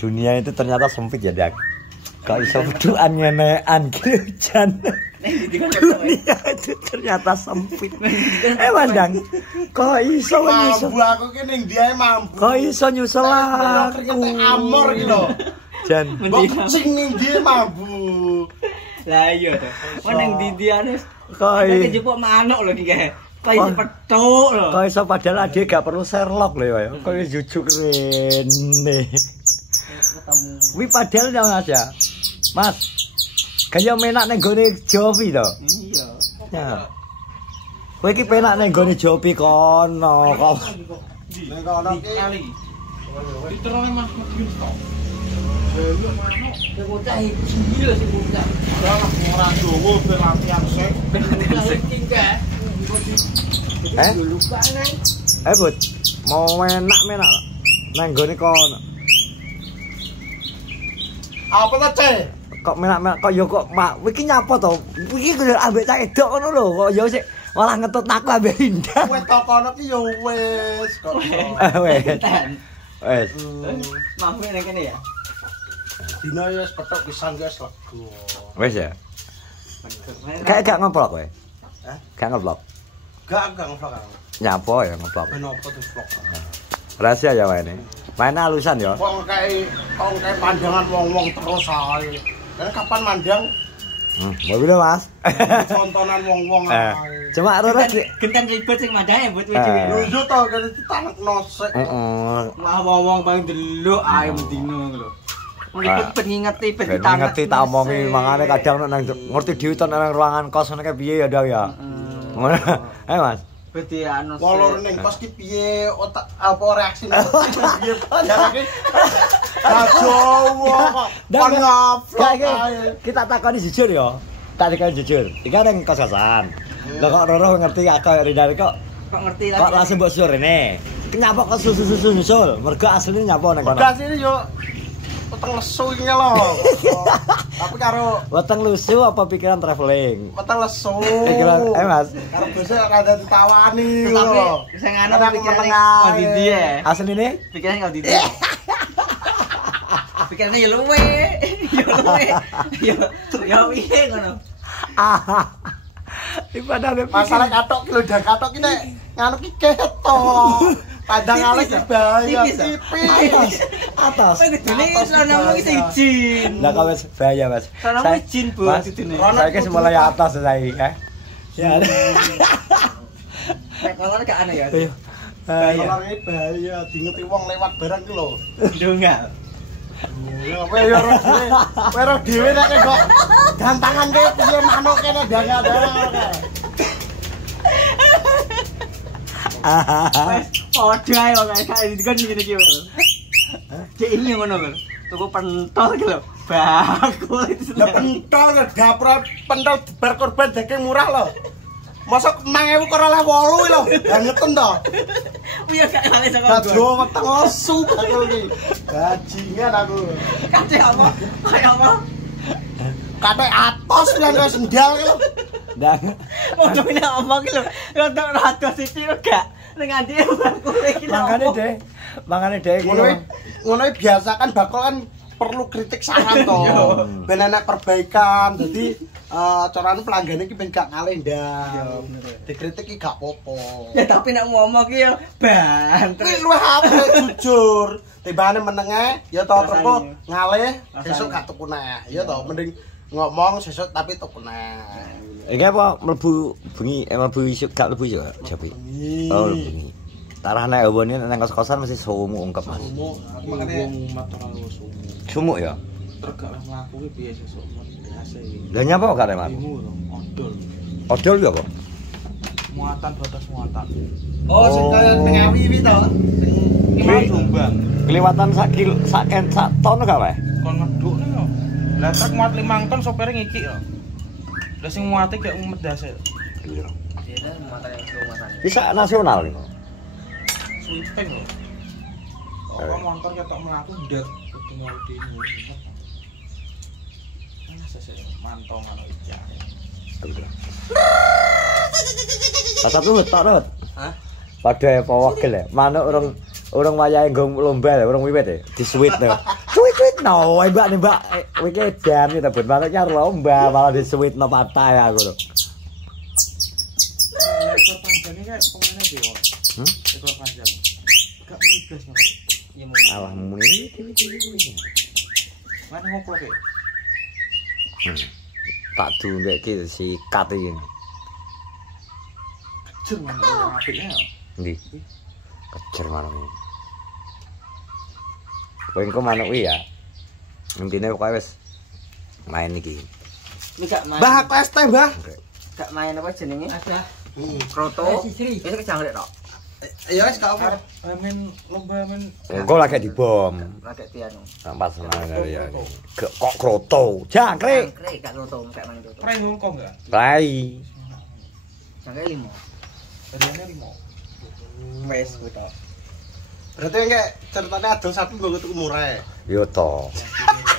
Dunia itu ternyata sempit ya, Dak. Kok iso beduan ngenekan gitu jan. Dunia itu ternyata sempit. Mandang. Kok iso nyusul aku ki ning dia mampu. Kok iso nyusul aku. Amor iki lho. Jan. Sing ning dia mampu. Lah iya to. Nang didiane Kok kejepuk manuk lho iki. Kok iso petuk lho. Kok iso padahal adek gak perlu Sherlock lho ya. Kok jujuk rene. Wi padahal ya Mas ya. Mas. Kaya menak ning gone Jopi to. Iya. Ya. Kowe iki penak ning gone Jopi kono kok. Ning kono ki kali. Diterone Mas Medin to. Lho manuk Sing bocah iki lho sing bocah. ora jowo ben latihan sik. Bud. Mau menak nang gone kono. Apa ta, Cek? Kok menak kok yo kok mak iki nyapa to? Iki kudu ambek cah edok ngono lho. Kok yo sik malah ngetut aku ambek Indah. Wis to kono ki yo wis kok. Wes. Wes. Mampu nang kene ya. Dina ya wis petok pisan guys lego. Wes ya. Kayak gak ngeplok kowe. Hah? Gak ngeplok. Gak ngevlog aku. Nyapa ya ngeplok. Ben opo tuh vlog. Rahasia ya wae. Main alusan ya. Wong kae pandangan wong-wong terus ae. Kan kapan mandang Mobil Mas. tontonan wong-wong ae. Cuma Roro genten ribet sing madahe buat Lho yo to kan ditanekno sik. heeh. Wah wong paling delok ae mendino lho. Ribet pengingeti ben Ben ngerti tak omongi mangane kadang nang ngerti dhewe to nang ruangan kos ngene piye ya Dak ya. Ngono. Ayo Mas. Berarti anu Walor ning kos ki piye otak apa reaksine piye jarake. Jawa kok. Kon ngevlog ae. Kita takoni jujur ya. Tak takoni jujur. Iki nang kos-kosan. Lah kok Roro ngerti akeh Rindari kok ngerti kok langsung mbok sur rene. Kenapa kok susu-susu nyusul? Mergo asline nyapa nang kono. Gas ini yo weteng lesu iki lho. Tapi karo Weteng lusu apa pikiran traveling? weteng lesu. Pikiran Mas. Karo bose rada ditawani tapi lho. sing anu Ada pikirane menengah. kok didi ya. Asline Pikirane kok didi. Pikirane ya luwe. Ya luwe. Ya piye ngono. Ibadah Masalah katok ki lho dak katok ki nek nganu ki ketok. Padang alek ki bahaya tipis. atas. Kowe kudune sono iki siji. Lah kok wis bahaya Mas. Sono izin Bu Mas, kudune. Saiki mulai atas saiki ya. Nek kolor gak anu ya. Bahaya. Kalau ini bahaya diingeti wong lewat barang ki lho. Ndonga. Ya wero dhewe nek kok gantangan ke piye manuk kene danga-danga. Wes padha ae kok gak dikon ngene iki lho. Cek ini ngono lho. Tuku pentol iki lho. Bakul itu. Lah pentol dapur pentol bar korban daging murah lho. Mosok 5000 kok oleh 8 lho. Bangetun to. Iya gak kale saka Gajo weteng lesu bakul iki. Bajingan aku. Kate apa? Kayak apa? Kate atos lan kaya sendal ki lho. Ndang. Modho ini apa ki lho. Rodok rados iki gak. Ning nganti bakul iki lho. Mangane dhek iki. Ngono biasa kan bakul kan perlu kritik saran to. Ben enak perbaikan. Dadi carane pelanggane iki ben gak ngalih ndak. Dikritik iki gak apa-apa. Ya tapi nek ngomong ki ya banter. Kuwi luwih apik jujur. Timbangane menenge ya to terus ngalih sesuk gak tuku neh. Ya to mending ngomong sesuk tapi tuku neh. Iki apa mlebu bengi mlebu isuk gak mlebu ya Jopi. Oh bengi. Tarah nek awone nang kos-kosan mesti sumu ungkep Mas. Makane Sumuk ya. tergak mlaku ki piye sesuk biasa iki. Lah nyapa kok arek Mas? Odol. Odol ya apa? Muatan batas muatan. Oh, sing kaya ning awi to. Iki mau jombang. Keliwatan sak ton gak wae? Kon ngeduk nih yo. Lah truk muat 5 ton sopire ngiki yo. Lah sing muate gak medase. Iya, muatan yang muatan. Bisa nasional nih. Sweeping lho. Kok motor ketok mlaku ndak ketemu dhewe. Sesuk mantong ana iki. Pas aku tok rot. Hah? Padha apa wakil ya. Manuk urung wayahe nggo lomba ya, urung wiwit ya. Disuwit to. Cuit. No, Mbak. Iki edan iki tebut manuknya lomba malah disuwitno patah aku lho. Ekor panjang iki kayak pemainnya dewa. Ekor panjang. Gak migas ngono. Iya mau. Alah muni. Mana ngoplok e? Tak dundekke sikat iki. Kejer mana apiknya ya? Ndi? Kejer manuk. Kowe engko manuk kuwi ya. Intine pokoke wis main iki. Ini gak main. Mbah, aku es teh, Mbah. Gak main apa jenenge? Ada. Kroto. Sisri. Wis kejangret tok. Ya wis gak apa. Main lomba main Engko lagi dibom. lagi tianu. Pas senang ya. Kok kroto. Jangkrik. Jangkrik gak kroto, gak main kroto. Prai Hongkong enggak? Rai. Jangkrik 5. Hadiahnya 5. Wes kuwi. Berarti kayak ceritanya ada sapi mbok tuku murah. Yo to.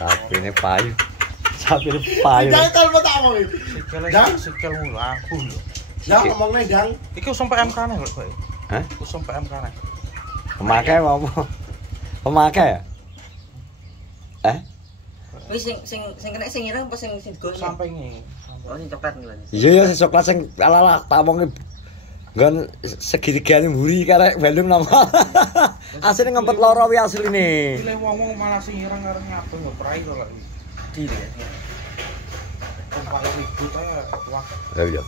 Sapine payu. Sapine payu. Jangan kalau mau tak mau iki. Sikil mulu aku lho. Jangan ngomongnya Dang. Iki usum PMK ne kok kowe. Hah? Usum PMK ne. Pemakai mau. Pemakai ya? Wis sing kena sing ireng apa sing digol? Sampai ngene. Oh sing coklat lho. Iya ya sesok sing ala tak omongi nggon segitigane mburi karek balung nama. Asline ngempet loro wi asline. Pilih wong-wong malah sing ireng arep ngapa yo prai kok lek. Di ya. Tempat ribut ae wah. Lah iya,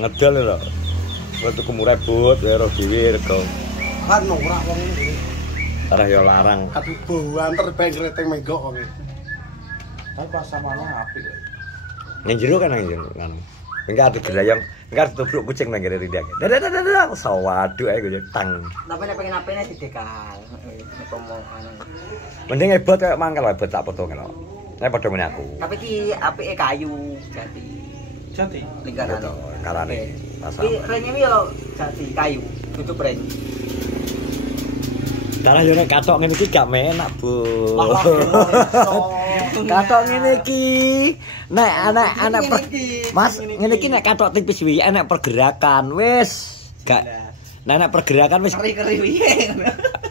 ngedol lho. Kok tuku murah but, ero dhewe rego. Kan ora wong iki. Arah yo larang. Aduh bauan terbaik kreting menggok wong iki. Tapi pas sama apik. Ning jero kan nang jero kan. Enggak ada gelayang, enggak ada tubruk kucing nang ngene rindak. Dadah, sawaduk ae gue tang. Tapi nek pengen apene didekal. Nek ngomong anu. Mending hebot kayak mangkel hebot tak foto ngono. Nek padha meneh aku. Tapi ki apike kayu jati. Jati. Lingkarane. Karane pasar. Ki rene iki yo jati kayu, tutup ren. Darah yo nek katok ngene iki gak enak, Bu. Katok ngene iki nek anak Mas, ngene iki nek katok tipis wi enak pergerakan wis. Gak nek pergerakan wis Keri-keri piye.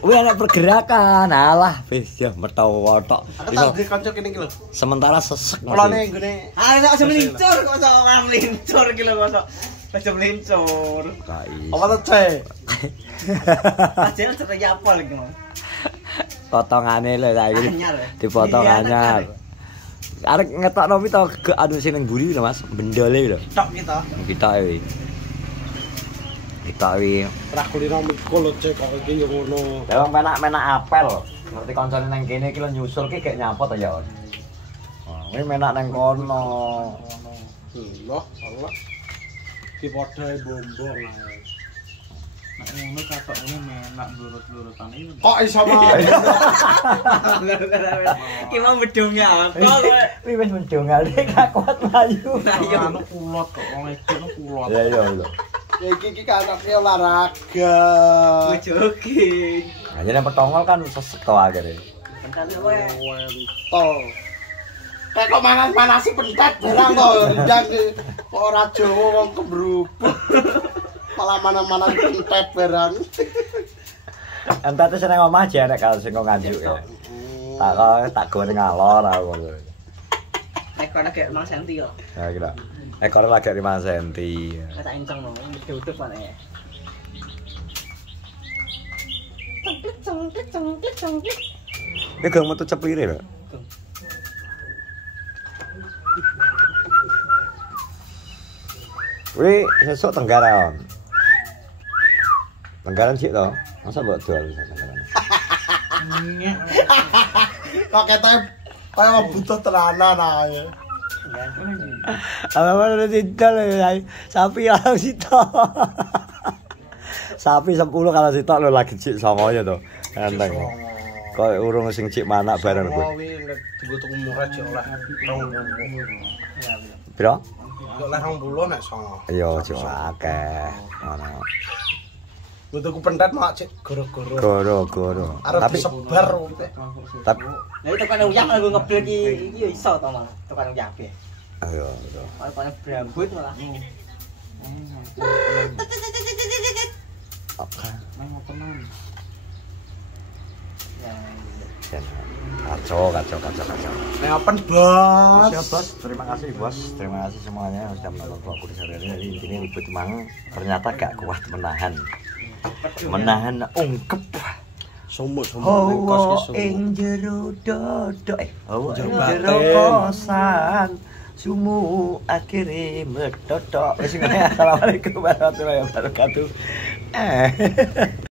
Wih enak pergerakan. Alah wis ya metawa tok. Aku tak ndek kanca kene iki lho. Sementara sesek Mas. Plane nggone Ah nek aja melincur kok iso ora melincur iki lho kok. Aja melincur. apa to, Ce? Ajel ceria apa lagi mau? Potongane lho saiki. Anyar. Dipotong anyar. Arek ngetokno pi to anu sing ning mburi lho Mas, bendole lho. Tok kita. Kita wi. Kita wi. Trah kulino mikul lho, Ce, kok iki yo ngono. Lah wong menak apel. Ngerti kancane nang kene iki lho nyusul ki gek nyapot to ya. Kuwi menak nang kono. Loh, Allah. Ki padha bombong ae. Nek ngono katok ngene menak lurut-lurutan iki. Kok iso mau? Ki mau bedongnya apa kowe? Kuwi wis mendongal gak kuat mlayu. Anu kulot kok wong edek nu kulot. Ya iya lho. Iki kanake olahraga. Jogging. Hanya yang petongol kan sesek to akhirnya. Bentar kowe. Wentol. Kayak kok manas-manasi pentet barang to, rendang kok ora Jawa wong kebrubuk. Malah mana-mana pentet barang. Entah itu seneng omah aja nek kalau sing nganjuk ya. Tak go ning ngalor aku. Nek kono gek 0 cm kok. Ya kira. Ekor lagi 5 cm. Tak enceng no, ditutup aneh. Cengklik. Ini gak metu ceplire lho. Wih, sesuk Tenggaran. Tenggaran sih toh. Masa buat jual bisa Tenggaran. Kok ketoke kaya butuh tenanan ae. Apa udah ditol sapi langsung sitok. Sapi 10 kalau sitok lo lagi cik songonya tuh. Enteng. Kok urung sing cik manak bareng kowe. Kuwi nek tuku murah cek oleh 20. Piro? Oleh 20 nek songo. Iya, cik akeh. Ngono. Butuhku pentet mak cek goro-goro. Goro. Arep Tapi disebar. tapi Lah itu kan uyah lagu ngeblek iki yo iso to malah. Tekan uyah be. ayo. Kalau berambut malah. Oke. Nang tenan. Ya. Sen. kacau. Nek open bos. Siap bos, terima kasih bos, terima kasih semuanya yang sudah menonton vlogku di sore ini. Jadi intinya ribut mang ternyata gak kuat menahan ungkep. Sumuk Hawa ing jero dodo, hawa ing jero kosan, sumu akhire medodok. Wis ngene, assalamualaikum warahmatullahi wabarakatuh.